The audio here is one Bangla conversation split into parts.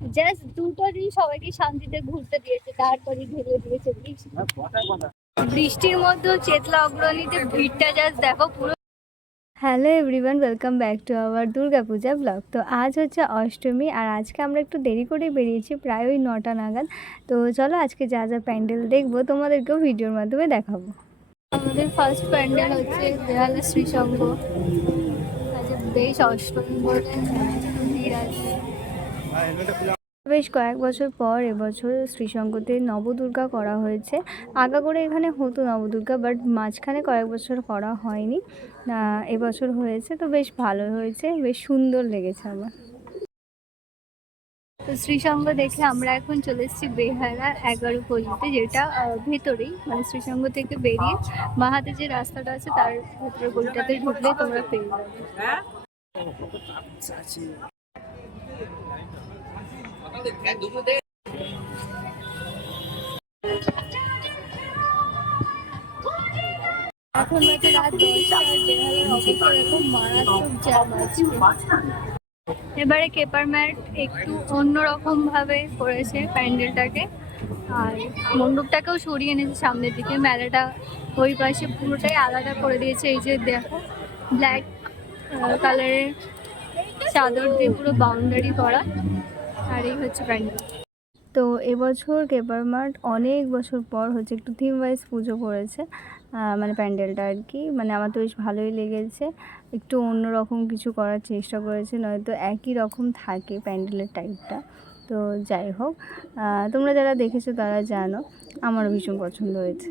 জাস্ট দুটো দিন সবাইকে শান্তিতে ঘুরতে দিয়েছে, তারপরে ঢেলে দিয়েছে বৃষ্টি। বৃষ্টির মধ্যেও চেতলা অগ্রণীতে ভিড়টা জাস্ট দেখো পুরো। Hello everyone, welcome back to our Durga Puja blog. তো আজ হচ্ছে অষ্টমী, আর আজকে আমরা একটু দেরি করে বেরিয়েছি, প্রায় ওই 9টা নাগাদ। তো চলো আজকে যা যা প্যান্ডেল দেখবো তোমাদেরকেও ভিডিওর মাধ্যমে দেখাবো। আমাদের ফার্স্ট প্যান্ডেল হচ্ছে বেহালা শ্রীসঙ্গ। বেশ অষ্টমী বলে ভিড় আছে। বেশ কয়েক বছর পর এবছর শ্রীসঙ্গতে নবদুর্গা করা হয়েছে। আগা করে এখানে হতো নবদুর্গা, বাট মাঝখানে কয়েক বছর করা হয়নি। এবছর হয়েছে, তো বেশ ভালো হয়েছে, বেশ সুন্দর লেগেছে আমার। তো শ্রীসঙ্গ দেখে আমরা এখন চলে এসেছি বেহালা 11 পল্লীতে, যেটা ভেতরেই, মানে শ্রীসঙ্গ থেকে বেরিয়ে মাহাতে যে রাস্তাটা আছে তার ভেতরে গলিটাতে ঢুকলে তোমরা পেয়ে যাবে। এখন বাজে রাত 10টা, আর বেহালার অবস্থা এরকম মারাত্মক জ্যাম আছে। এবারে কেপার ম্যাট একটু অন্যরকম ভাবে করেছে প্যান্ডেলটাকে, আর মণ্ডপটাকেও সরিয়ে এনেছে সামনের দিকে। মেলাটা ওই পাশে পুরোটাই আলাদা করে দিয়েছে। এই যে দেখো, ব্ল্যাক কালারের চাদর দিয়ে পুরো বাউন্ডারি করা, আর এই হচ্ছে প্যান্ডেল। তো এবছর কেপার মার্ট অনেক বছর পর হচ্ছে একটু থিম ওয়াইজ পুজো করেছে, মানে প্যান্ডেলটা আর কি। মানে আমার তো বেশ ভালোই লেগেছে, একটু অন্যরকম কিছু করার চেষ্টা করেছে, নয়তো একই রকম থাকে প্যান্ডেলের টাইপটা। তো যাই হোক, তোমরা যারা দেখেছো তারা জানো, আমারও ভীষণ পছন্দ হয়েছে।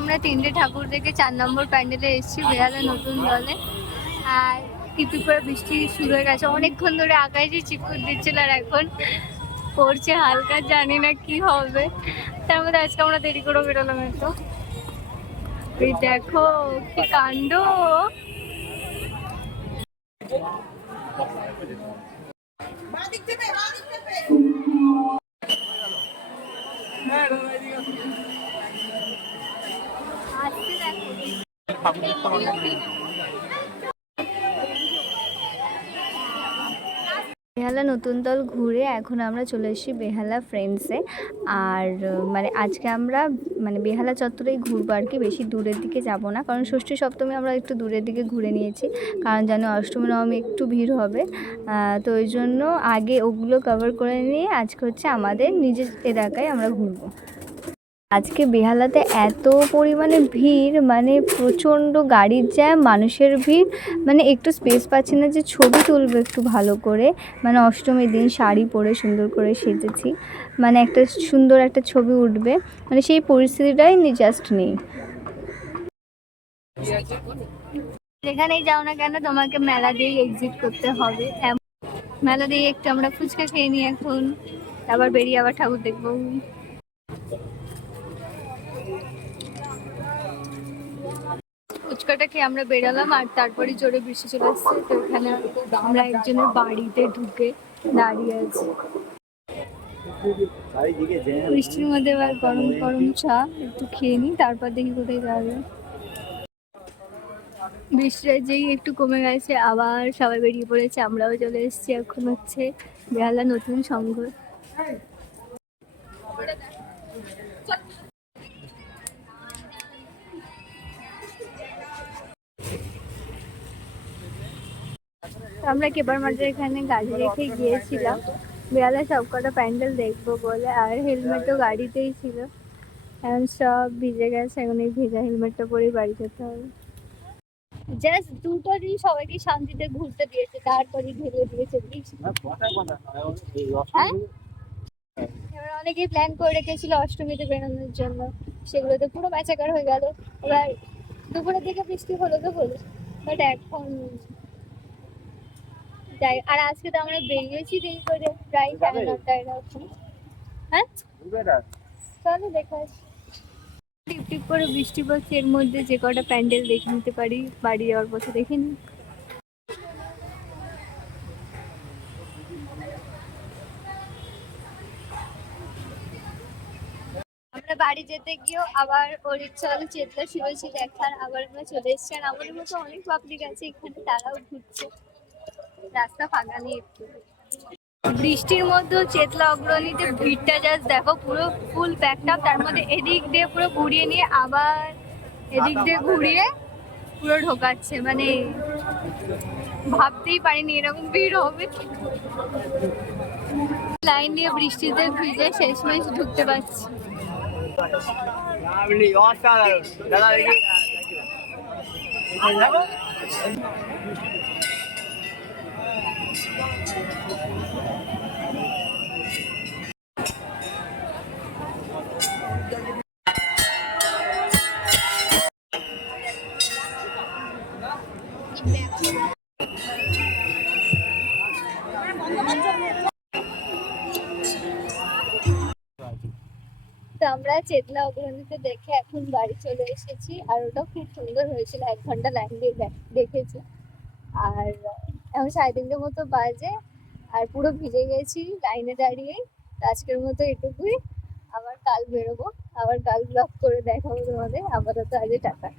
আমরা 3টে ঠাকুর দেখে 4 নম্বর প্যান্ডেলে এসেছি বেহালা নতুন দলে। আর টিপি করে বৃষ্টি শুরু হয়ে গেছে, অনেকক্ষণ ধরে আকাশে চিৎকুট দিচ্ছিল, আর এখন পড়ছে হালকা, জানি না কি হবে। তার মধ্যে আজকে আমরা দেরি করে বেরোলাম এত। এই দেখো কি কাণ্ড। বেহালা নতুন দল ঘুরে এখন আমরা চলে এসেছি বেহালা ফ্রেন্ডসে। আর মানে আজকে আমরা মানে বেহালা চত্বরেই ঘুরবো আর কি, বেশি দূরের দিকে যাব না, কারণ ষষ্ঠী সপ্তমী আমরা একটু দূরের দিকে ঘুরে নিয়েছি, কারণ জানো অষ্টমী নবমী একটু ভিড় হবে। তো ওই জন্য আগে ওগুলো কভার করে নিয়ে আজকে হচ্ছে আমাদের নিজের এলাকায় আমরা ঘুরবো। আজকে বেহালাতে এত পরিমাণে ভিড়, মানে প্রচণ্ড গাড়ির জ্যাম, মানুষের ভিড়, মানে একটু স্পেস পাচ্ছি না যে ছবি তুলবো একটু ভালো করে। মানে অষ্টমীর দিন শাড়ি পরে সুন্দর করে সেজেছি, মানে একটা সুন্দর একটা ছবি উঠবে, মানে সেই পরিস্থিতিটাই জাস্ট নেই। যেখানেই যাও না কেন তোমাকে মেলা দিয়েই এক্সিট করতে হবে। মেলা দিয়ে একটু আমরা ফুচকা খেয়ে নিই এখন, আবার বেরিয়ে আবার ঠাকুর দেখবো। ফুচকাটা খেয়ে আমরা বেরালাম, আর তারপরে জোরে বৃষ্টি চলে আসছে। তো এখানে আমরা একজনের বাড়িতে ঢুকে দাঁড়িয়ে আছি বৃষ্টির মধ্যে। এবার গরম গরম চা একটু খেয়ে নিই, তারপর দেখি কোথায় যাবে। বৃষ্টিটা যেই একটু কমে গেছে আবার সবাই বেরিয়ে পড়েছে, আমরাও চলে এসেছি। এখন হচ্ছে বেহালা নতুন সংঘ। আমরা কেবার মাঠের এখানে গাড়ি রেখে গিয়েছিলাম বেহালা সবকটা প্যান্ডেল দেখবো বলে, আর হেলমেটও গাড়িতেই ছিল। এখন সব ভিজে গেছে, এখন এই ভেজা হেলমেটটা পরেই বাড়ি যেতে হবে। জাস্ট দুটো দিন সবাইকে শান্তিতে ঘুরতে দিয়েছে, তারপরে ঢেলে দিয়েছে বৃষ্টি। হ্যাঁ, এবার অনেকেই প্ল্যান করে রেখেছিল অষ্টমীতে বেরোনোর জন্য, সেগুলো তো পুরো ম্যাচাকার হয়ে গেল। এবার দুপুরের দিকে বৃষ্টি হলো তো হলো, বাট এখন যাই। আর আজকে তো আমরা বেরিয়েছি দেরি করে, প্রায় 9:30 এরকম। হ্যাঁ চলো দেখা আসি। টিপ টিপ করে বৃষ্টি পড়ছে, এর মধ্যে যে কটা প্যান্ডেল দেখে নিতে পারি বাড়ি যাওয়ার পথে, দেখে নি। আমরা বাড়ি যেতে গিয়েও আবার ওর চল চেতলা শুরু দেখার, আবার আমরা চলে এসছি। আর আমাদের মতো অনেক পাবলিক আছে এখানে, তারাও ঘুরছে, রাস্তা ফাঁকা নেই একটু। বৃষ্টির মধ্যেও চেতলা অগ্রণীতে ভিড়টা জাস্ট দেখো, পুরো ফুল প্যাকড আপ। তার মধ্যে এদিক দিয়ে পুরো ঘুরিয়ে নিয়ে আবার এদিক দিয়ে ঘুরিয়ে পুরো ঢোকাচ্ছে। মানে ভাবতেই পারিনি এরকম ভিড় হবে। লাইন দিয়ে বৃষ্টিতে ভিজে শেষমেশ ঢুকতে পারছি। তো আমরা চেতলা অগ্রণীতে দেখে এখন বাড়ি চলে এসেছি। আর ওটা খুব সুন্দর হয়েছিল, 1 ঘন্টা লাইন দিয়ে দেখেছি। আর এখন 3:30 মতো বাজে, আর পুরো ভিজে গেছি লাইনে দাঁড়িয়ে। আজকের মতো এটুকুই, আবার কাল বেরোবো, আবার কাল ব্লগ করে দেখাবো তোমাদের। আপাতত আজ টাটা।